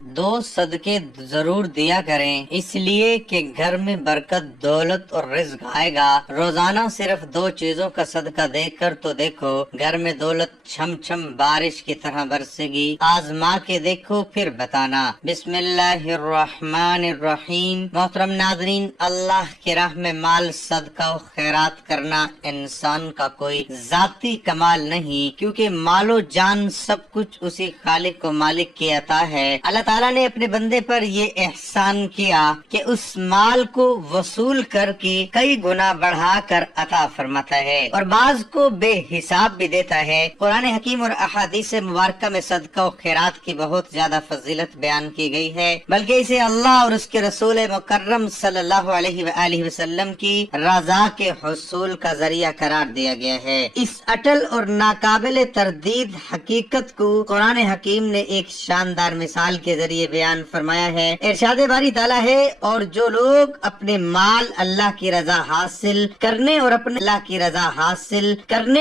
दो सदके जरूर दिया करें, इसलिए कि घर में बरकत, दौलत और रिज़्क आएगा। रोजाना सिर्फ दो चीजों का सदका देकर तो देखो, घर में दौलत छम छम बारिश की तरह बरसेगी। आजमा के देखो फिर बताना। बिस्मिल्लाहिर्रहमानिर्रहीम। मोहतरम नाज़रीन, अल्लाह की राह में माल सदका और खैरात करना इंसान का कोई जाती कमाल नहीं, क्योंकि मालो जान सब कुछ उसी खालिक को मालिक की अता है। अल्लाह ताला ने अपने बंदे पर ये एहसान किया कि उस माल को वसूल करके कई गुना बढ़ाकर अता फरमाता है और बाज को बेहिसाब भी देता है। कुरान हकीम और अहादीस मुबारक में सदका और खैरात की बहुत ज्यादा फजीलत बयान की गई है, बल्कि इसे अल्लाह और उसके रसूल मुकर्रम सल्लल्लाहु अलैहि वसल्लम की रजा के हुसूल का जरिया करार दिया गया है। इस अटल और नाकाबिल तरदीद हकीकत को कुरान हकीम ने एक शानदार मिसाल के जरिए बयान फरमाया है। इरशाद बारी ताला है, और जो लोग अपने माल अल्लाह की रजा हासिल करने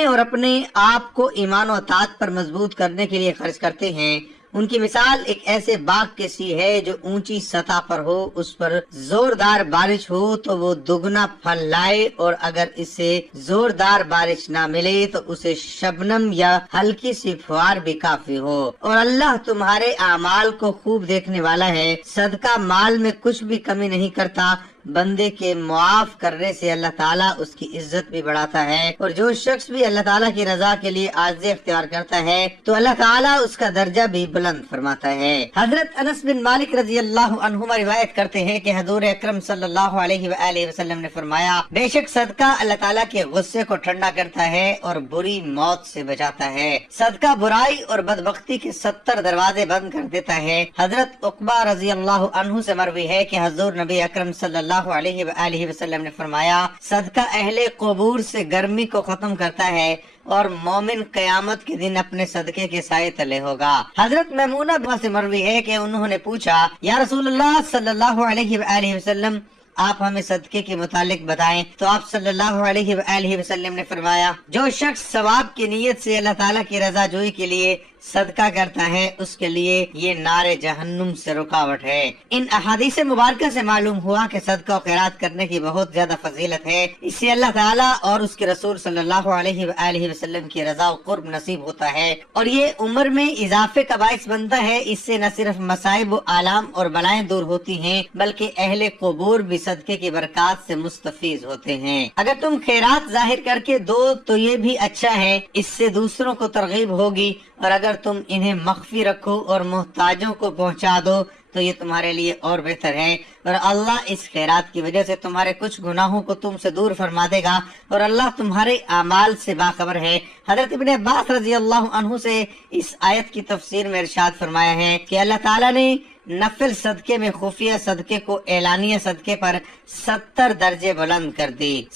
और अपने आप को ईमान और ताक़त पर मजबूत करने के लिए खर्च करते हैं, उनकी मिसाल एक ऐसे बाग की सी है जो ऊंची सतह पर हो, उस पर जोरदार बारिश हो तो वो दुगना फल लाए, और अगर इसे जोरदार बारिश ना मिले तो उसे शबनम या हल्की सी फुहार भी काफी हो। और अल्लाह तुम्हारे आमाल को खूब देखने वाला है। सदका माल में कुछ भी कमी नहीं करता। बंदे के मुआफ करने से अल्लाह ताला उसकी इज्जत भी बढ़ाता है, और जो शख्स भी अल्लाह ताला की रजा के लिए आज़ी इख्तियार करता है तो अल्लाह ताला उसका दर्जा भी बुलंद फरमाता है। हजरत अनस बिन मालिक रजी अल्लाह अन्हुमा रिवायत करते हैं कि हजूर अकरम सल्लल्लाहु अलैहि वसल्लम ने फरमाया, बेशक सदका अल्लाह ताला के गुस्से को ठंडा करता है और बुरी मौत से बचाता है। सदका बुराई और बदबख्ती के 70 दरवाजे बंद कर देता है। हजरत उक़बा रजी अल्लाह अन्हु से मरवी है कि हजूर नबी अकरम सल्लल्लाहु अलैहि वसल्लम ने फरमाया, सदका अहले कबूर से गर्मी को खत्म करता है और मोमिन कयामत के दिन अपने सदके के साए तले होगा। हजरत मैमूना से मरवी है कि उन्होंने पूछा, या रसूलुल्लाह सल्लल्लाहु अलैहि वसल्लम, आप हमें सदके के मुतालिक बताएं। तो आप सल्लल्लाहु अलैहि वसल्लम ने फरमाया, जो शख्स सवाब की नीयत से अल्लाह ताला की रजा जोई के लिए सदका करता है, उसके लिए ये नारे जहन्नुम से रुकावट है। इन अहादीस मुबारक से मालूम हुआ कि सदका और खैरात करने की बहुत ज्यादा फजीलत है। इससे अल्लाह ताला और उसके रसूल सल्लल्लाहु अलैहि वसल्लम की रजा और कुर्ब नसीब होता है, और ये उम्र में इजाफे का बाइस बनता है। इससे न सिर्फ मसाइब व आलाम और बलाएं दूर होती हैं, बल्कि अहले कबूर भी सदके की बरकत से मुस्तफीज होते हैं। अगर तुम खैरात जाहिर करके दो तो ये भी अच्छा है, इससे दूसरों को तरगीब होगी, और अगर तुम इन्हें मख्फी रखो और मोहताजों को पहुंचा दो तो ये तुम्हारे लिए और बेहतर है, और अल्लाह इस खैरात की वजह से तुम्हारे कुछ गुनाहों को तुमसे दूर फरमा देगा, और अल्लाह तुम्हारे अमाल से बाखबर है। हजरत इब्ने अब्बास रजी अल्लाह अन्हु से इस आयत की तफसीर में इरशाद फरमाया है कि अल्लाह ताला ने नफिल सदके में खुफिया सदके को एलानिया सदके पर 70 दर्जे बुलंद कर दी।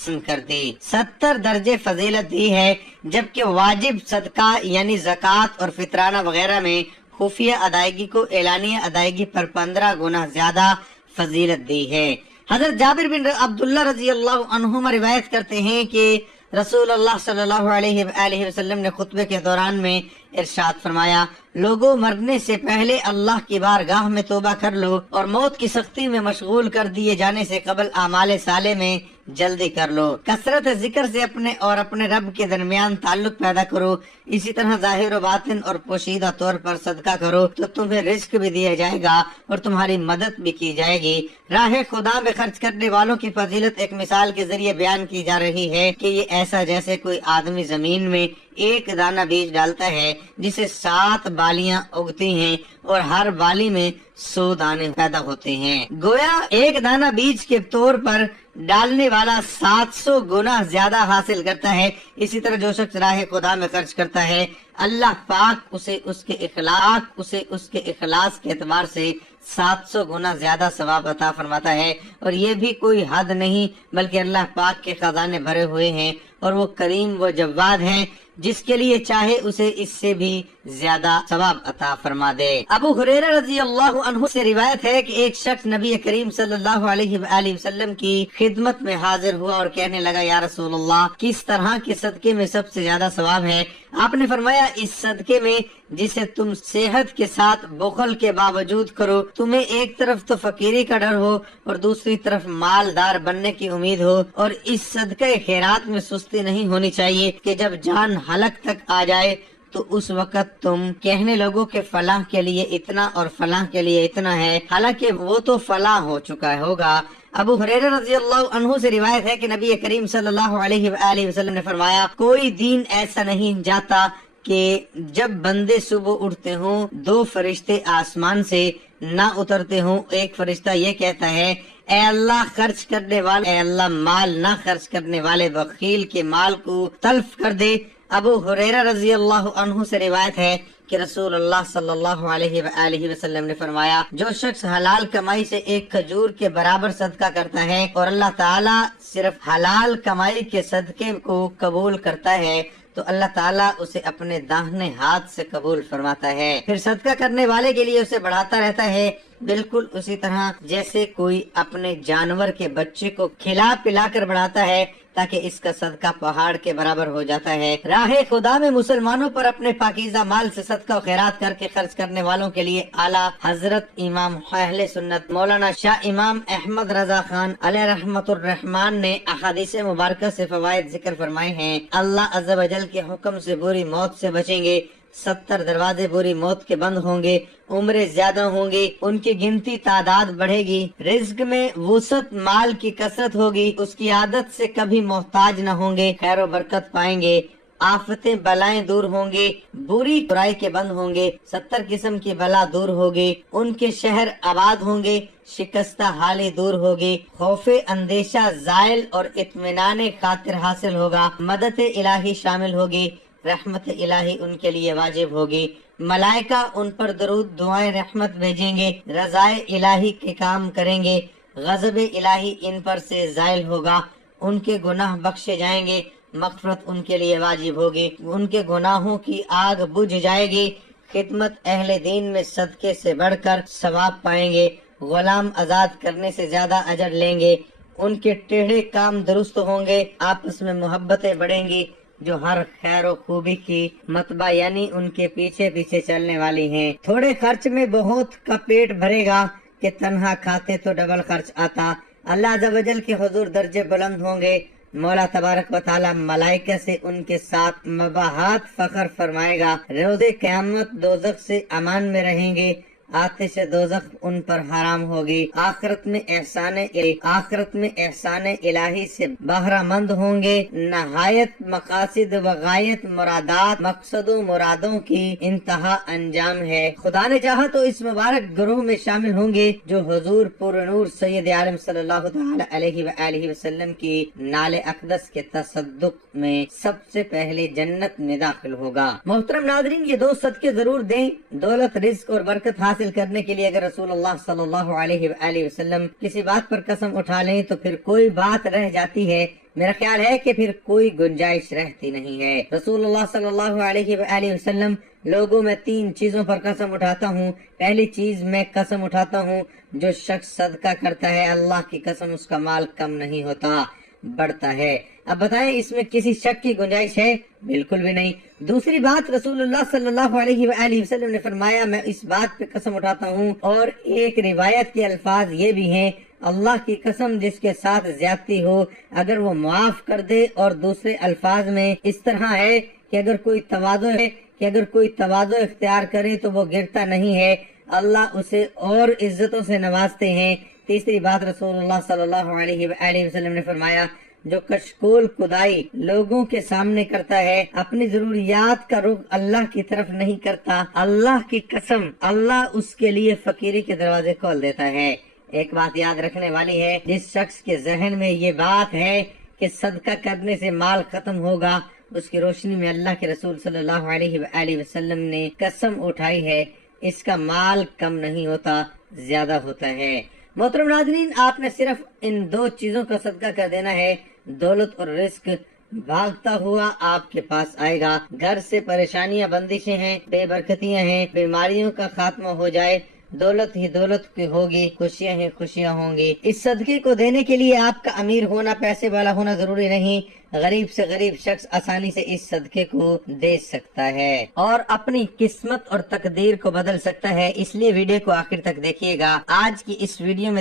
70 दर्जे फजीलत दी है, जबकि वाजिब सदका यानी ज़कात और फितराना वगैरह में खुफिया अदायगी को एलानिया अदायगी पर 15 गुना ज्यादा फजीलत दी है। हजरत जाबिर बिन अब्दुल्लाह रजी अल्लाह अन्हुमा रिवायत करते हैं कि रसूल अल्लाह सल्लल्लाहु अलैहि वसल्लम ने खुतबे के दौरान में इरशाद फरमाया, लोगों मरने से पहले अल्लाह की बारगाह में तौबा कर लो, और मौत की सख्ती में मशगूल कर दिए जाने से कबल आमाले साले में जल्दी कर लो। कसरत जिक्र से अपने और अपने रब के दरमियान ताल्लुक पैदा करो। इसी तरह जाहिर व बातिन और पोशीदा तौर पर सदका करो तो तुम्हें रिस्क भी दिया जाएगा और तुम्हारी मदद भी की जाएगी। राह खुदा में खर्च करने वालों की फजीलत एक मिसाल के जरिए बयान की जा रही है कि ये ऐसा जैसे कोई आदमी जमीन में एक दाना बीज डालता है जिसे 7 बालियां उगती हैं और हर बाली में 100 दाने पैदा होते हैं। गोया एक दाना बीज के तौर पर डालने वाला 700 गुना ज्यादा हासिल करता है। इसी तरह जो शख्स राह खुदा में खर्च करता है, अल्लाह पाक उसे उसके इखलास के एतबार से 700 गुना ज्यादा सवाब अता फरमाता है। और ये भी कोई हद नहीं, बल्कि अल्लाह पाक के खजाने भरे हुए हैं, और वो करीम व जव्वाद है, जिसके लिए चाहे उसे इससे भी ज्यादा सवाब अता फरमा दे। अबू हुरैरा रज़ी अल्लाहु अन्हु से रिवायत है कि एक शख्स नबी करीम सल्लल्लाहु अलैहि वसल्लम की खिदमत में हाजिर हुआ और कहने लगा, या रसूलल्लाह, किस तरह के सदके में सबसे ज्यादा सवाब है? آپ نے فرمایا اس صدقے میں جسے تم صحت کے ساتھ بخل کے باوجود کرو، تمہیں ایک طرف تو فقیری کا ڈر ہو اور دوسری طرف مالدار بننے کی امید ہو، اور اس صدقہ خیرات میں سستی نہیں ہونی چاہیے کہ جب جان حلق تک آ جائے تو اس وقت تم کہنے لوگوں کہ فلاں کے لیے اتنا اور فلاں کے لیے اتنا ہے، حالانکہ وہ تو فلاں ہو چکا ہوگا۔ ابو ہریرہ رضی اللہ عنہ سے روایت ہے کہ نبی کریم صلی اللہ علیہ وآلہ وسلم نے فرمایا، کوئی دن ایسا نہیں جاتا کہ جب بندے صبح اٹھتے ہوں 2 فرشتے آسمان سے نہ اترتے ہوں۔ ایک فرشتہ یہ کہتا ہے، اے اللہ خرچ کرنے والے، اے اللہ مال نہ خرچ کرنے والے بخیل کے مال کو تلف کر دے۔ ابو ہریرہ رضی اللہ عنہ سے روایت ہے کہ رسول اللہ صلی اللہ علیہ وآلہ وسلم نے فرمایا، جو شخص حلال کمائی سے ایک کھجور کے برابر صدقہ کرتا ہے اور اللہ تعالیٰ صرف حلال کمائی کے صدقے کو قبول کرتا ہے تو اللہ تعالیٰ اسے اپنے داہنے ہاتھ سے قبول فرماتا ہے، پھر صدقہ کرنے والے کے لیے اسے بڑھاتا رہتا ہے، بالکل اسی طرح جیسے کوئی اپنے جانور کے بچے کو کھلا پلا کر بڑھاتا ہے تاکہ اس کا صدقہ پہاڑ کے برابر ہو جاتا ہے۔ راہ خدا میں مسلمانوں پر اپنے پاکیزہ مال سے صدقہ و خیرات کر کے خرچ کرنے والوں کے لیے اعلیٰ حضرت امام اہل سنت مولانا شاہ امام احمد رضا خان علیہ رحمت الرحمان نے احادیث مبارکہ سے فوائد ذکر فرمائے ہیں۔ اللہ عز و جل کے حکم سے بری موت سے بچیں گے، 70 دروازے بری موت کے بند ہوں گے، عمریں زیادہ ہوں گی، ان کی گنتی تعداد بڑھے گی، رزق میں وسعت، مال کی کثرت ہوگی، اس کی عادت سے کبھی محتاج نہ ہوں گے، خیر و برکت پائیں گے، آفتیں بلائیں دور ہوں گی، بری برائی کے بند ہوں گے، 70 قسم کی بلا دور ہوگی، ان کے شہر آباد ہوں گے، شکستہ حالی دور ہوگی، خوف اندیشہ زائل اور اطمینان خاطر حاصل ہوگا، مدد الہی شامل ہوگی، رحمت الہی ان کے لیے واجب ہوگی، ملائکہ ان پر درود دعائیں رحمت بھیجیں گے، رضائے الہی کے کام کریں گے، غضب الہی ان پر سے زائل ہوگا، ان کے گناہ بخشے جائیں گے، مغفرت ان کے لیے واجب ہوگی، ان کے گناہوں کی آگ بجھ جائے گی، خدمت اہل دین میں صدقے سے بڑھ کر ثواب پائیں گے، غلام آزاد کرنے سے زیادہ اجر لیں گے، ان کے ٹیڑھے کام درست ہوں گے، آپس میں محبتیں بڑھیں گی، جو ہر خیر و خوبی کی متبع یعنی ان کے پیچھے پیچھے چلنے والی ہیں، تھوڑے خرچ میں بہت کا پیٹ بھرے گا کہ تنہا کھاتے تو ڈبل خرچ آتا، اللہ عز و جل کے حضور درجے بلند ہوں گے، مولا تبارک و تعالی ملائکہ سے ان کے ساتھ مباحات فخر فرمائے گا، روز قیامت دوزخ سے امان میں رہیں گے، آتش دوزخ ان پر حرام ہوگی، آخرت میں احسان الہی سے بہرہ مند ہوں گے، نہایت مقاصد و غایت مرادات، مقصد و مرادوں کی انتہا انجام ہے، خدا نے چاہا تو اس مبارک گروہ میں شامل ہوں گے جو حضور پر نور سید عالم صلی اللہ تعالی علیہ وآلہ وسلم کی نال اقدس کے تصدق میں سب سے پہلے جنت میں داخل ہوگا۔ محترم ناظرین، یہ 2 صدقے ضرور دیں، دولت رزق اور برکت حاصل کرنے کے لیے اگر رسول اللہ صلی اللہ علیہ وآلہ وسلم کسی بات پر قسم اٹھا لیں تو پھر کوئی بات رہ جاتی ہے، میرا خیال ہے کہ پھر کوئی گنجائش رہتی نہیں ہے۔ رسول اللہ صلی اللہ علیہ وآلہ وسلم، لوگوں میں 3 چیزوں پر قسم اٹھاتا ہوں، پہلی چیز میں قسم اٹھاتا ہوں جو شخص صدقہ کرتا ہے اللہ کی قسم اس کا مال کم نہیں ہوتا، بڑھتا ہے۔ اب بتائیں اس میں کسی شک کی گنجائش ہے؟ بالکل بھی نہیں۔ دوسری بات، رسول اللہ صلی اللہ علیہ وآلہ وسلم نے فرمایا، میں اس بات پہ قسم اٹھاتا ہوں، اور ایک روایت کے الفاظ یہ بھی ہیں، اللہ کی قسم جس کے ساتھ زیادتی ہو اگر وہ معاف کر دے، اور دوسرے الفاظ میں اس طرح ہے کہ اگر کوئی تواضع اختیار کرے تو وہ گرتا نہیں ہے، اللہ اسے اور عزتوں سے نوازتے ہیں۔ تیسری بات، رسول اللہ صلی اللہ علیہ وآلہ وسلم نے فرمایا، جو کشکول کدائی لوگوں کے سامنے کرتا ہے، اپنی ضروریات کا رخ اللہ کی طرف نہیں کرتا، اللہ کی قسم اللہ اس کے لیے فقیری کے دروازے کھول دیتا ہے۔ ایک بات یاد رکھنے والی ہے، جس شخص کے ذہن میں یہ بات ہے کہ صدقہ کرنے سے مال ختم ہوگا، اس کی روشنی میں اللہ کے رسول صلی اللہ علیہ وآلہ وسلم نے قسم اٹھائی ہے، اس کا مال کم نہیں ہوتا، زیادہ ہوتا ہے۔ محترم ناظرین، آپ نے صرف ان 2 چیزوں کا صدقہ کر دینا ہے، دولت اور رزق بھاگتا ہوا آپ کے پاس آئے گا، گھر سے پریشانیاں بندشیں ہیں، بے برکتیاں ہیں، بیماریوں کا خاتمہ ہو جائے، दौलत ही दौलत की होगी, खुशियां ही खुशियां होंगी। इस सदके को देने के लिए आपका अमीर होना, पैसे वाला होना जरूरी नहीं। गरीब से गरीब शख्स आसानी से इस सदके को दे सकता है और अपनी किस्मत और तकदीर को बदल सकता है। इसलिए वीडियो को आखिर तक देखिएगा। आज की इस वीडियो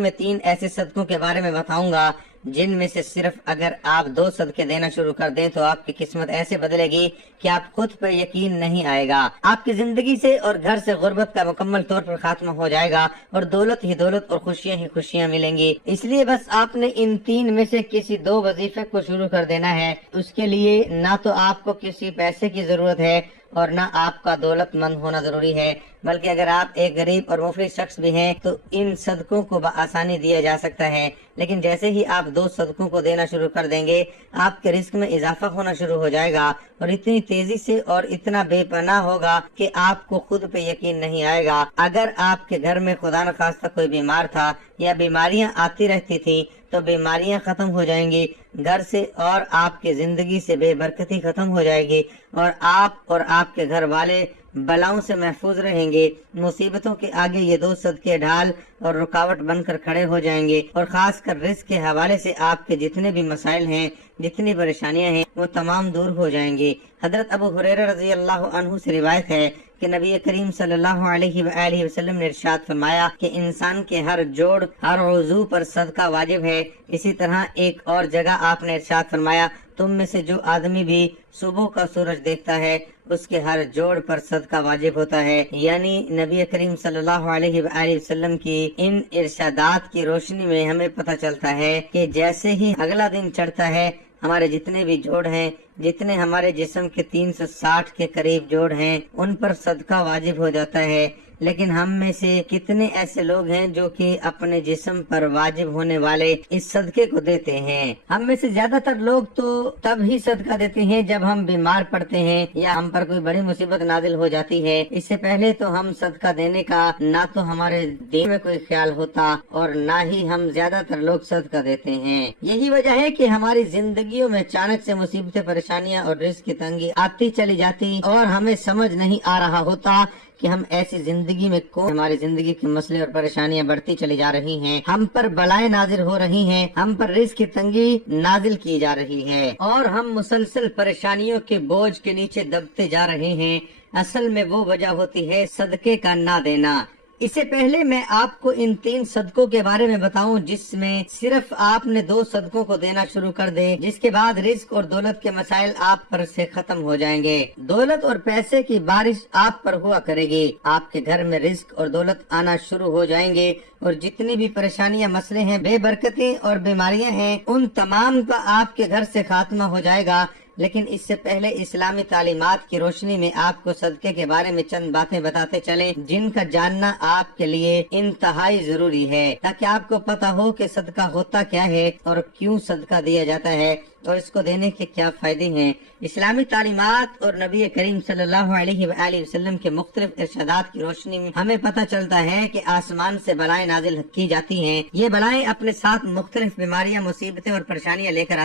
में तीन ऐसे सदकों के बारे में बताऊंगा जिनमें से सिर्फ अगर आप 2 सदके देना शुरू कर दें तो आपकी किस्मत ऐसे बदलेगी कि आप खुद पर यकीन नहीं आएगा। आपकी जिंदगी से और घर से गुर्बत का मुकम्मल तौर पर खात्मा हो जाएगा और दौलत ही दौलत और खुशियां ही खुशियां मिलेंगी। इसलिए बस आपने इन 3 में से किसी 2 वजीफे को शुरू कर देना है। उसके लिए ना तो आपको किसी पैसे की जरूरत है और ना आपका दौलतमंद होना जरूरी है, बल्कि अगर आप एक गरीब और मुफलिस शख्स भी हैं तो इन सदकों को बआसानी दिया जा सकता है। लेकिन जैसे ही आप 2 सदकों को देना शुरू कर देंगे, आपके रिस्क में इजाफा होना शुरू हो जाएगा और इतनी तेजी से और इतना बेपनाह होगा कि आपको खुद पे यकीन नहीं आएगा। अगर आपके घर में खुदा न खास्ता कोई बीमार था या बीमारियां आती रहती थी तो बीमारियां खत्म हो जाएंगी घर से और आपकी जिंदगी से बेबरकती खत्म हो जाएगी और आप और आपके घर वाले बलाओं से महफूज रहेंगे। मुसीबतों के आगे ये 2 सदके ढाल और रुकावट बनकर खड़े हो जाएंगे और खासकर रिस्क के हवाले से आपके जितने भी मसाइल हैं, जितनी परेशानियां हैं, वो तमाम दूर हो जाएंगी। हजरत अबू हुरैरा रज़ी अल्लाह अन्हु से रिवायत है कि नबी करीम सल्लल्लाहु अलैहि वसल्लम ने इरशाद फरमाया कि इंसान के हर जोड़, हर उज़ू पर सदका वाजिब है। इसी तरह एक और जगह आपने इरशाद फरमाया, तुम में से जो आदमी भी सुबह का सूरज देखता है उसके हर जोड़ पर सदका वाजिब होता है। यानी नबी करीम सल्लल्लाहु अलैहि वसल्लम की इन इरशादात की रोशनी में हमें पता चलता है कि जैसे ही अगला दिन चढ़ता है, हमारे जितने भी जोड़ हैं, जितने हमारे जिस्म के 360 के करीब जोड़ हैं, उन पर सदका वाजिब हो जाता है। लेकिन हम में से कितने ऐसे लोग हैं जो कि अपने जिस्म पर वाजिब होने वाले इस सदके को देते हैं? हम में से ज्यादातर लोग तो तब ही सदका देते हैं जब हम बीमार पड़ते हैं या हम पर कोई बड़ी मुसीबत नाजिल हो जाती है। इससे पहले तो हम सदका देने का ना तो हमारे दिल में कोई ख्याल होता और ना ही हम ज्यादातर लोग सदका देते हैं। यही वजह है कि हमारी जिंदगियों में अचानक से मुसीबतें, परेशानियां और रिस्क की तंगी आती चली जाती और हमें समझ नहीं आ रहा होता कि हम ऐसी जिंदगी में कौन, हमारी जिंदगी के मसले और परेशानियां बढ़ती चली जा रही हैं, हम पर बलाएं नाजिल हो रही हैं, हम पर रिस्क की तंगी नाजिल की जा रही है और हम मुसलसल परेशानियों के बोझ के नीचे दबते जा रहे हैं। असल में वो वजह होती है सदके का ना देना। इससे पहले मैं आपको इन 3 सदकों के बारे में बताऊं जिसमें सिर्फ आपने 2 सदकों को देना शुरू कर दे, जिसके बाद रिस्क और दौलत के मसाइल आप पर से खत्म हो जाएंगे। दौलत और पैसे की बारिश आप पर हुआ करेगी, आपके घर में रिस्क और दौलत आना शुरू हो जाएंगे और जितनी भी परेशानियां, मसले हैं, बेबरकती और बीमारियां हैं, उन तमाम का आपके घर से खात्मा हो जाएगा। लेकिन इससे पहले इस्लामी तालीमात की रोशनी में आपको सदके के बारे में चंद बातें बताते चलें जिनका जानना आपके लिए इंतहाई जरूरी है, ताकि आपको पता हो कि सदका होता क्या है और क्यों सदका दिया जाता है और इसको देने के क्या फायदे हैं। इस्लामी तालीमात और नबी करीम सल्लल्लाहु अलैहि वसल्लम के मुख्तलिफ इरशादात की रोशनी में हमें पता चलता है कि आसमान से बलाएं नाजिल की जाती हैं। ये बलाएं अपने साथ मुख्तलिफ बीमारियां, मुसीबतें और परेशानियां लेकर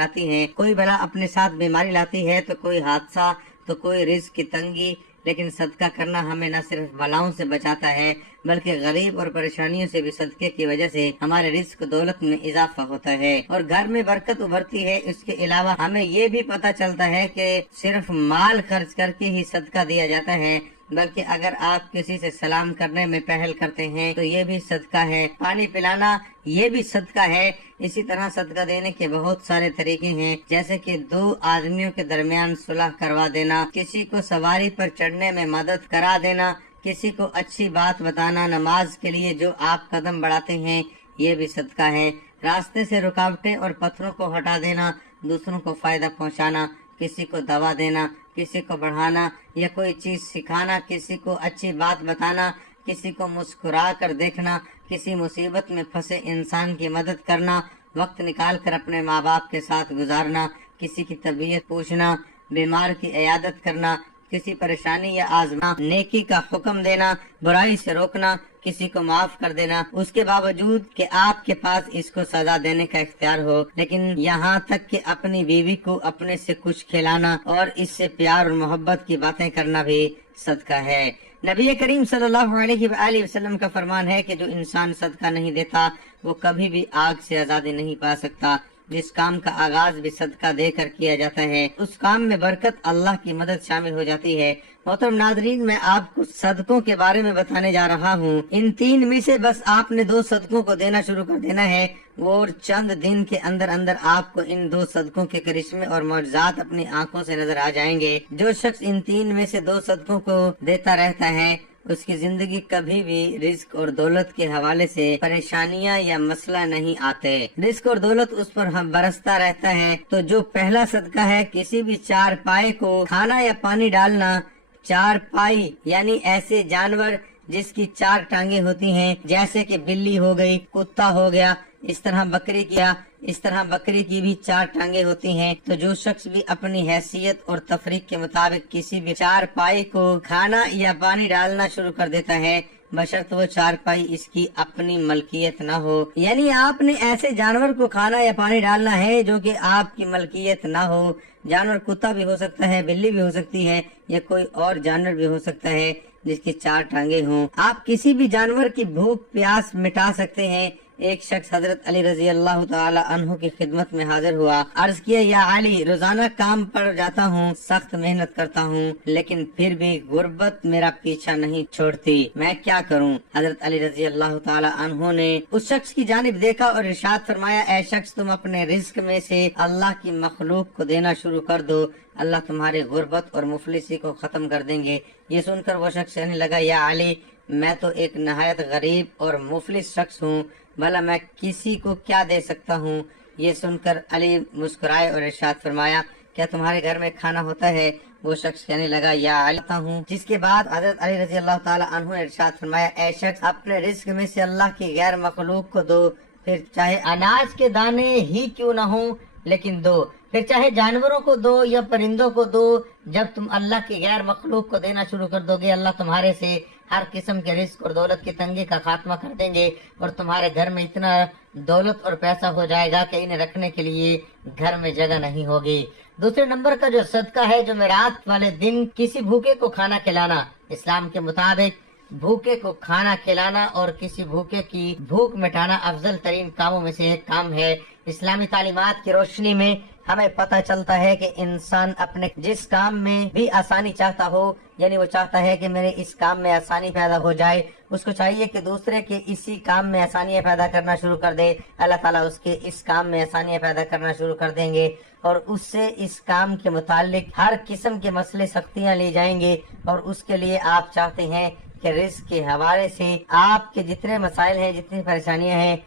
आती हैं। कोई बला अपने साथ बीमारी लाती है तो कोई हादसा, तो कोई रिस्क की तंगी। लेकिन सदका करना हमें न सिर्फ बलाओं से बचाता है बल्कि गरीब और परेशानियों से भी सदके की वजह से हमारे रिस्क दौलत में इजाफा होता है और घर में बरकत उभरती है। इसके अलावा हमें ये भी पता चलता है कि सिर्फ माल खर्च करके ही सदका दिया जाता है, बल्कि अगर आप किसी से सलाम करने में पहल करते हैं तो ये भी सदका है। पानी पिलाना ये भी सदका है। इसी तरह सदका देने के बहुत सारे तरीके हैं, जैसे कि 2 आदमियों के दरमियान सुलह करवा देना, किसी को सवारी पर चढ़ने में मदद करा देना, किसी को अच्छी बात बताना, नमाज के लिए जो आप कदम बढ़ाते हैं ये भी सदका है। रास्ते से रुकावटें और पत्थरों को हटा देना, दूसरों को फायदा पहुंचाना, किसी को दवा देना, किसी को बढ़ाना या कोई चीज सिखाना, किसी को अच्छी बात बताना, किसी को मुस्कुरा कर देखना, किसी मुसीबत में फंसे इंसान की मदद करना, वक्त निकाल कर अपने माँ बाप के साथ गुजारना, किसी की तबीयत पूछना, बीमार की इयादत करना, किसी परेशानी या आजमा, नेकी का हुक्म देना, बुराई से रोकना, किसी को माफ कर देना, उसके बावजूद कि आपके पास इसको सजा देने का इख्तियार हो, लेकिन यहाँ तक कि अपनी बीवी को अपने से कुछ खिलाना और इससे प्यार और मोहब्बत की बातें करना भी सदका है। नबी करीम सल्लल्लाहु अलैहि वसल्लम का फरमान है कि जो इंसान सदका नहीं देता वो कभी भी आग से आजादी नहीं पा सकता। जिस काम का आगाज भी सदका देकर किया जाता है उस काम में बरकत, अल्लाह की मदद शामिल हो जाती है। मोहतरम नाज़रीन, मैं आपको सदकों के बारे में बताने जा रहा हूँ। इन 3 में से बस आपने 2 सदकों को देना शुरू कर देना है और चंद दिन के अंदर अंदर आपको इन 2 सदकों के करिश्मे और मौजज़ात अपनी आंखों से नजर आ जाएंगे। जो शख्स इन 3 में से 2 सदकों को देता रहता है उसकी जिंदगी कभी भी रिस्क और दौलत के हवाले से परेशानियां या मसला नहीं आते। रिस्क और दौलत उस पर हम बरसता रहता है। तो जो पहला सदका है, किसी भी 4 पाए को खाना या पानी डालना। 4 पाई यानी ऐसे जानवर जिसकी 4 टांगे होती हैं, जैसे कि बिल्ली हो गई, कुत्ता हो गया, इस तरह बकरी किया, इस तरह बकरी की भी 4 टांगे होती हैं। तो जो शख्स भी अपनी हैसियत और तफरीक के मुताबिक किसी भी 4 पाई को खाना या पानी डालना शुरू कर देता है, बशर्त वो 4 पाई इसकी अपनी मलकियत ना हो। यानी आपने ऐसे जानवर को खाना या पानी डालना है जो कि आपकी मलकियत ना हो। जानवर कुत्ता भी हो सकता है, बिल्ली भी हो सकती है, या कोई और जानवर भी हो सकता है जिसकी 4 टांगे हों। आप किसी भी जानवर की भूख प्यास मिटा सकते हैं। एक शख्स हजरत अली रजी अल्लाह ताला अन्हु की खिदमत में हाजिर हुआ। अर्ज किया, या अली, रोजाना काम पर जाता हूँ, सख्त मेहनत करता हूँ, लेकिन फिर भी गुर्बत मेरा पीछा नहीं छोड़ती, मैं क्या करूँ? हजरत अली रजी अल्लाह ताला अन्हु ने उस शख्स की जानिब देखा और इरशाद फरमाया, ऐ शख्स, तुम अपने रिस्क में से अल्लाह की मखलूक को देना शुरू कर दो, अल्लाह तुम्हारे गुर्बत और मुफलिसी को खत्म कर देंगे। ये सुनकर वो शख्स कहने लगा, या अली, मैं तो एक नहायत गरीब और मुफलिस शख्स हूँ, भला मैं किसी को क्या दे सकता हूँ? ये सुनकर अली मुस्कुराए और इरशाद फरमाया, क्या तुम्हारे घर में खाना होता है? वो शख्स कहने लगा, या अली हूँ। जिसके बाद हजरत अली रजी अल्लाह ताला अन्हु ने इरशाद फरमाया, ऐ शख्स, अपने रिस्क में से अल्लाह की गैर मखलूक को दो, फिर चाहे अनाज के दाने ही क्यों न हो, लेकिन दो। फिर चाहे जानवरों को दो या परिंदों को दो। जब तुम अल्लाह की गैर मखलूक को देना शुरू कर दोगे, अल्लाह तुम्हारे से हर किस्म के रिस्क और दौलत की तंगी का खात्मा कर देंगे और तुम्हारे घर में इतना दौलत और पैसा हो जाएगा कि इन्हें रखने के लिए घर में जगह नहीं होगी। दूसरे नंबर का जो सदका है, जो मेरात वाले दिन किसी भूखे को खाना खिलाना। इस्लाम के मुताबिक भूखे को खाना खिलाना और किसी भूखे की भूख मिटाना अफजल तरीन कामों में से एक काम है। इस्लामी तालीमात की रोशनी में हमें पता चलता है कि इंसान अपने जिस काम में भी आसानी चाहता हो, यानी वो चाहता है कि मेरे इस काम में आसानी पैदा हो जाए, उसको चाहिए कि दूसरे के इसी काम में आसानियां पैदा करना शुरू कर दे। अल्लाह ताला उसके इस काम में आसानियां पैदा करना शुरू कर देंगे और उससे इस काम के मुतालिक हर किस्म के मसले सख्तियां ली जाएंगे। और उसके लिए आप चाहते हैं कि रिस्क के हवाले से आपके जितने मसाइल हैं, जितनी परेशानियां हैं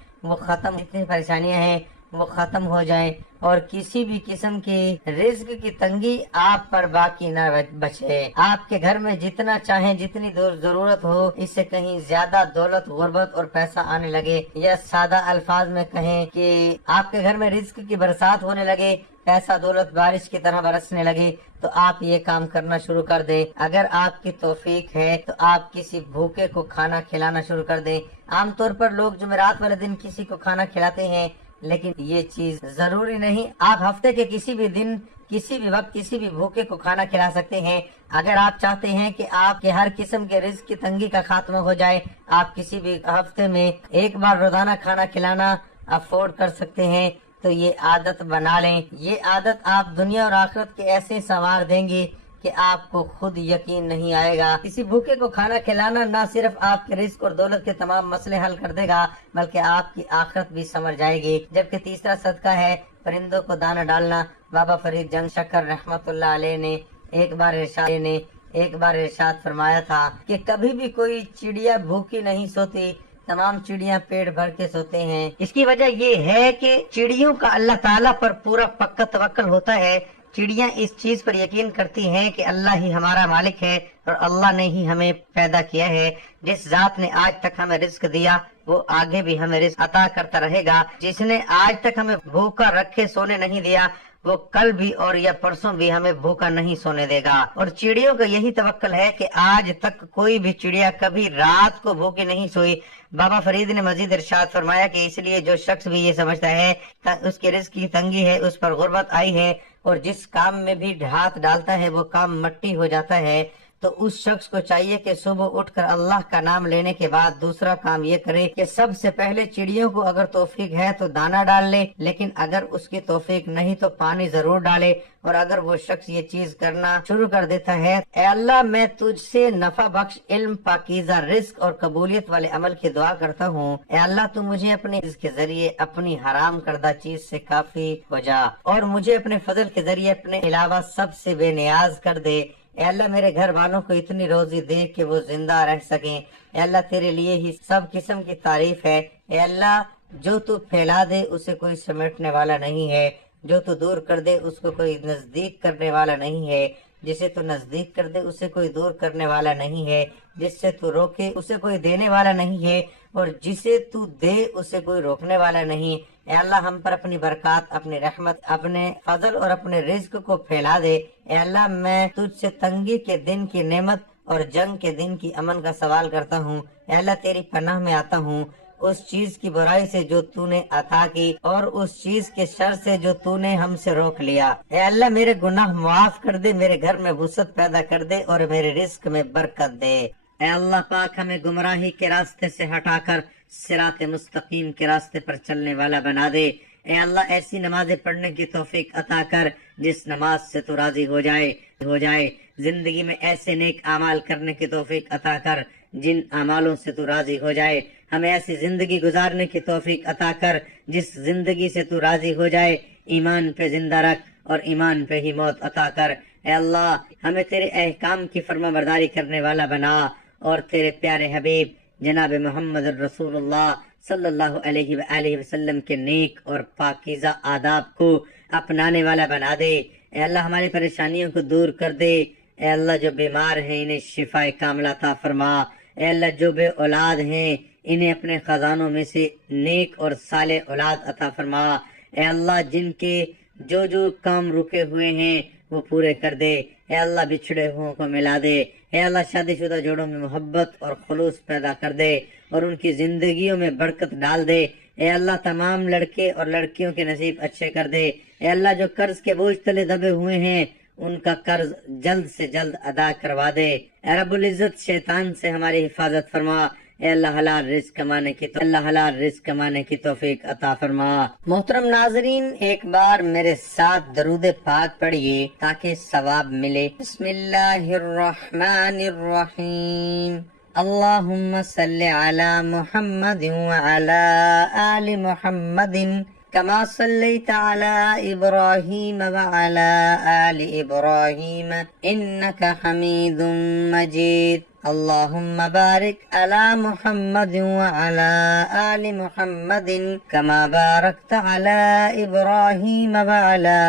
वो खत्म हो जाएं और किसी भी किस्म की रिस्क की तंगी आप पर बाकी न बचे। आपके घर में जितना चाहे, जितनी जरूरत हो, इससे कहीं ज्यादा दौलत, गुर्बत और पैसा आने लगे, या सादा अल्फाज में कहें कि आपके घर में रिस्क की बरसात होने लगे, पैसा दौलत बारिश की तरह बरसने लगे, तो आप ये काम करना शुरू कर दें। अगर आपकी तौफीक है तो आप किसी भूखे को खाना खिलाना शुरू कर दें। आमतौर पर लोग जुमेरात वाले दिन किसी को खाना खिलाते हैं, लेकिन ये चीज जरूरी नहीं। आप हफ्ते के किसी भी दिन, किसी भी वक्त किसी भी भूखे को खाना खिला सकते हैं। अगर आप चाहते हैं कि आपके हर किस्म के रिस्क की तंगी का खात्मा हो जाए, आप किसी भी हफ्ते में एक बार रोजाना खाना खिलाना अफोर्ड कर सकते हैं, तो ये आदत बना लें। ये आदत आप दुनिया और आखिरत के ऐसे संवार देंगे कि आपको खुद यकीन नहीं आएगा। किसी भूखे को खाना खिलाना न सिर्फ आपके रिस्क और दौलत के तमाम मसले हल कर देगा, बल्कि आपकी आखिरत भी संवर जाएगी। जबकि तीसरा सदका है परिंदों को दाना डालना। बाबा फरीद जंग शक्कर रहमतुल्लाह अलैह ने एक बार इरशाद फरमाया था कि कभी भी कोई चिड़िया भूखी नहीं सोती, तमाम चिड़िया पेट भर के सोते हैं। इसकी वजह ये है कि चिड़ियों का अल्लाह ताला पर पूरा पक्का तवक्कल होता है। चिड़ियाँ इस चीज पर यकीन करती हैं कि अल्लाह ही हमारा मालिक है और अल्लाह ने ही हमें पैदा किया है। जिस जात ने आज तक हमें रिस्क दिया वो आगे भी हमें रिस्क अता करता रहेगा। जिसने आज तक हमें भूखा रखे सोने नहीं दिया وہ کل بھی اور یا پرسوں بھی ہمیں بھوکا نہیں سونے دے گا۔ اور چڑیوں کا یہی توکل ہے کہ آج تک کوئی بھی چڑیا کبھی رات کو بھوکی نہیں سوئی۔ بابا فرید نے مزید ارشاد فرمایا کہ اس لیے جو شخص بھی یہ سمجھتا ہے اس کے رزق کی تنگی ہے، اس پر غربت آئی ہے، اور جس کام میں بھی ہاتھ ڈالتا ہے وہ کام مٹی ہو جاتا ہے، تو اس شخص کو چاہیے کہ صبح اٹھ کر اللہ کا نام لینے کے بعد دوسرا کام یہ کرے کہ سب سے پہلے چڑیوں کو اگر توفیق ہے تو دانہ ڈال لے، لیکن اگر اس کی توفیق نہیں تو پانی ضرور ڈالے۔ اور اگر وہ شخص یہ چیز کرنا شروع کر دیتا ہے، اے اللہ میں تجھ سے نفع بخش علم، پاکیزہ رزق اور قبولیت والے عمل کی دعا کرتا ہوں، اے اللہ تو مجھے اپنے رزق کے ذریعے اپنی حرام کردہ چیز سے کافی ہو جا، اور مجھے اپنے فضل کے ذریعے اپنے علاوہ سب سے بے نیاز کر دے۔ اے اللہ میرے گھر والوں کو اتنی روزی دے کہ وہ زندہ رہ سکیں۔ اے اللہ تیرے لیے ہی سب قسم کی تعریف ہے۔ اے اللہ جو تو پھیلا دے اسے کوئی سمیٹنے والا نہیں ہے، جو تو دور کر دے اس کو کوئی نزدیک کرنے والا نہیں ہے، جسے تو نزدیک کر دے اسے کوئی دور کرنے والا نہیں ہے، جس سے تو روکے اسے کوئی دینے والا نہیں ہے، اور جسے تو دے اسے کوئی روکنے والا نہیں۔ اے اللہ ہم پر اپنی برکات، اپنی رحمت، اپنے فضل اور اپنے رزق کو پھیلا دے۔ اے اللہ میں تجھ سے تنگی کے دن کی نعمت اور جنگ کے دن کی امن کا سوال کرتا ہوں۔ اے اللہ تیری پناہ میں آتا ہوں اس چیز کی برائی سے جو تو نے عطا کی، اور اس چیز کے شر سے جو تو نے ہم سے روک لیا۔ اے اللہ میرے گناہ معاف کر دے، میرے گھر میں وسعت پیدا کر دے اور میرے رزق میں برکت دے۔ اے اللہ پاک ہمیں گمراہی کے راستے سے ہٹا کر صراط مستقیم کے راستے پر چلنے والا بنا دے۔ اے اللہ ایسی نمازیں پڑھنے کی توفیق عطا کر جس نماز سے تو راضی ہو جائے۔ زندگی میں ایسے نیک اعمال کرنے کی توفیق عطا کر جن اعمالوں سے تو راضی ہو جائے۔ ہمیں ایسی زندگی گزارنے کی توفیق عطا کر جس زندگی سے تو راضی ہو جائے۔ ایمان پہ زندہ رکھ اور ایمان پہ ہی موت عطا کر۔ اے اللہ ہمیں تیرے احکام کی فرما برداری کرنے والا بنا، اور تیرے پیارے حبیب جناب محمد رسول اللہ صلی اللہ علیہ وآلہ وسلم کے نیک اور پاکیزہ آداب کو اپنانے والا بنا دے۔ اے اللہ ہماری پریشانیوں کو دور کر دے۔ اے اللہ جو بیمار ہیں انہیں شفائے کاملہ عطا فرما۔ اے اللہ جو بے اولاد ہیں انہیں اپنے خزانوں میں سے نیک اور صالح اولاد عطا فرما۔ اے اللہ جن کے جو کام رکے ہوئے ہیں وہ پورے کر دے۔ اے اللہ بچھڑے ہوں کو ملا دے۔ اے اللہ شادی شدہ جوڑوں میں محبت اور خلوص پیدا کر دے اور ان کی زندگیوں میں برکت ڈال دے۔ اے اللہ تمام لڑکے اور لڑکیوں کے نصیب اچھے کر دے۔ اے اللہ جو قرض کے بوجھ تلے دبے ہوئے ہیں ان کا قرض جلد سے جلد ادا کروا دے۔ اے رب العزت شیطان سے ہماری حفاظت فرما۔ اے اللہ حلال رزق کمانے کی توفیق عطا فرما۔ محترم ناظرین ایک بار میرے ساتھ درود پاک پڑھیے تاکہ ثواب ملے۔ بسم اللہ الرحمن الرحیم۔ اللہم صلی علی محمد وعلی آل محمد كما صليت على إبراهيم وعلى آل إبراهيم إنك حميد مجيد اللهم بارك على محمد وعلى آل محمد كما باركت على إبراهيم وعلى